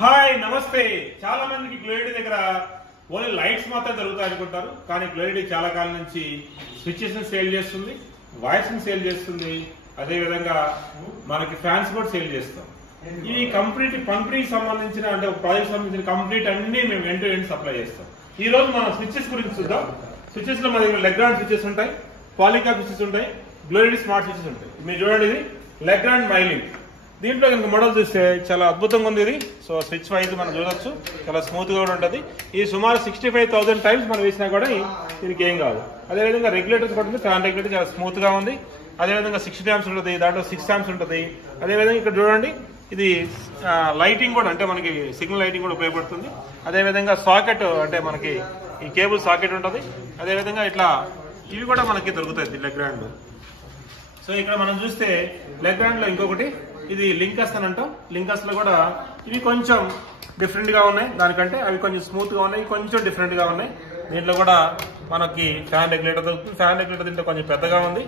Hi నమస్తే. చాలా మందికి గ్లోయిడీ దగ్గర ఓన్లీ లైట్స్ మాత్రం దొరుకుతాయి అనుకుంటారు. కానీ గ్లోయిడీ చాలా కాలం నుంచి స్విచెస్ ని సేల్ చేస్తుంది, వైర్స్ ని సేల్ చేస్తుంది, అదే విధంగా మనకి ఫ్యాన్స్ కూడా సేల్ చేస్తాం. ఈ కంపెనీకి సంబంధించిన అంటే ఒక ప్రాజెక్ట్ సంబంధించిన కంప్లీట్ అన్ని మేము ఎండ్ టు ఎండ్ సప్లై చేస్తాం. ఈ రోజు మనం స్విచెస్ గురించి చూద్దాం. స్విచెస్ లో మన దగ్గర లెగ్రాండ్ స్విచెస్ ఉంటాయి, పాలికాబ్ స్విచెస్ ఉంటాయి, గ్లోయిడీ స్మార్ట్ స్విచెస్ ఉంటాయి. మీరు చూడండి, ఇది లెగ్రాండ్ మైలింగ్. దీంట్లో కనుక మోడల్ చూస్తే చాలా అద్భుతంగా ఉంది ఇది. సో స్విచ్ వైజ్ మనం చూడొచ్చు, చాలా స్మూత్ గా కూడా ఉంటుంది. ఈ సుమారు 65,000 టైమ్స్ మనం వేసినా కూడా దీనికి ఏం కాదు. అదేవిధంగా రెగ్యులేటర్స్ కూడా ఉంది, ఫ్యాన్ రెగ్యులేటర్ చాలా స్మూత్ గా ఉంది. అదేవిధంగా 60 amps ఉంటుంది, దాంట్లో 6 amps ఉంటుంది. అదేవిధంగా ఇక్కడ చూడండి, ఇది లైటింగ్ కూడా అంటే మనకి సిగ్నల్ లైటింగ్ కూడా ఉపయోగపడుతుంది. అదేవిధంగా సాకెట్ అంటే మనకి ఈ కేబుల్ సాకెట్ ఉంటుంది. అదేవిధంగా ఇట్లా ఇవి కూడా మనకి దొరుకుతాయి లెగ్రాండ్. సో ఇక్కడ మనం చూస్తే లెగ్రాండ్ లో ఇంకొకటి ఇది లింకస్ అని అంటాం. లింకస్ లో కూడా ఇవి కొంచెం డిఫరెంట్ గా ఉన్నాయి, దానికంటే అవి కొంచెం స్మూత్ గా ఉన్నాయి, కొంచెం డిఫరెంట్ గా ఉన్నాయి. దీంట్లో కూడా మనకి ఫ్యాన్ రెగ్యులేటర్ దొరుకుతుంది. ఫ్యాన్ రెగ్యులేటర్ దీంట్లో కొంచెం పెద్దగా ఉంది.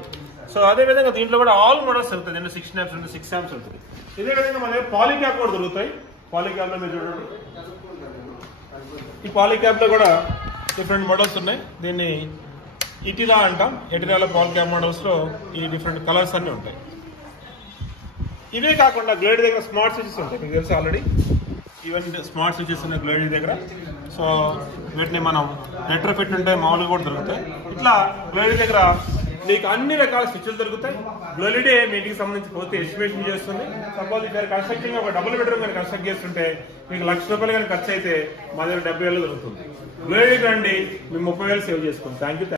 సో అదే విధంగా దీంట్లో కూడా ఆల్ మోడల్స్ దొరుకుతాయి. దీంట్లో 16 amps ఉంటుంది, 6 amps ఉంటుంది. ఇదే విధంగా మన పాలిక్యాప్ కూడా దొరుకుతాయి. పాలిక్యాప్ లో మీరు చూడండి, ఈ పాలిక్యాప్ లో కూడా డిఫరెంట్ మోడల్స్ ఉన్నాయి. దీన్ని ఇటిలా అంటాం. ఎటిలాలో పాలిక్యాప్ మోడల్స్ లో ఈ డిఫరెంట్ కలర్స్ అన్ని ఉంటాయి. ఇవే కాకుండా గ్లోయిడీ దగ్గర స్మార్ట్ స్విచెస్ ఉంటాయి, మీకు తెలుసు ఆల్రెడీ. ఈవెన్ స్మార్ట్ స్విచెస్ ఉన్నాయి గ్లోయిడీ దగ్గర. సో వీటిని మనం రెట్రోఫిట్ ఉంటాయి, మామూలుగా కూడా దొరుకుతాయి. ఇట్లా గ్లోయిడీ దగ్గర మీకు అన్ని రకాల స్విచ్లు దొరుకుతాయి. గ్లోయిడీ మీ ఇంటికి సంబంధించి పోతే ఎస్టిమేషన్ చేస్తుంది. సపోజ్ ఇక్కడ కన్స్ట్రక్షన్ ఒక డబుల్ బెడ్రూమ్ కానీ కన్స్ట్రక్ట్ చేస్తుంటే మీకు ₹1,00,000 కానీ ఖర్చు అయితే మా దగ్గర 70,000 దొరుకుతుంది. గ్లోయిడీ రండి, మీ 30,000 సేవ్ చేసుకోండి. Thank you.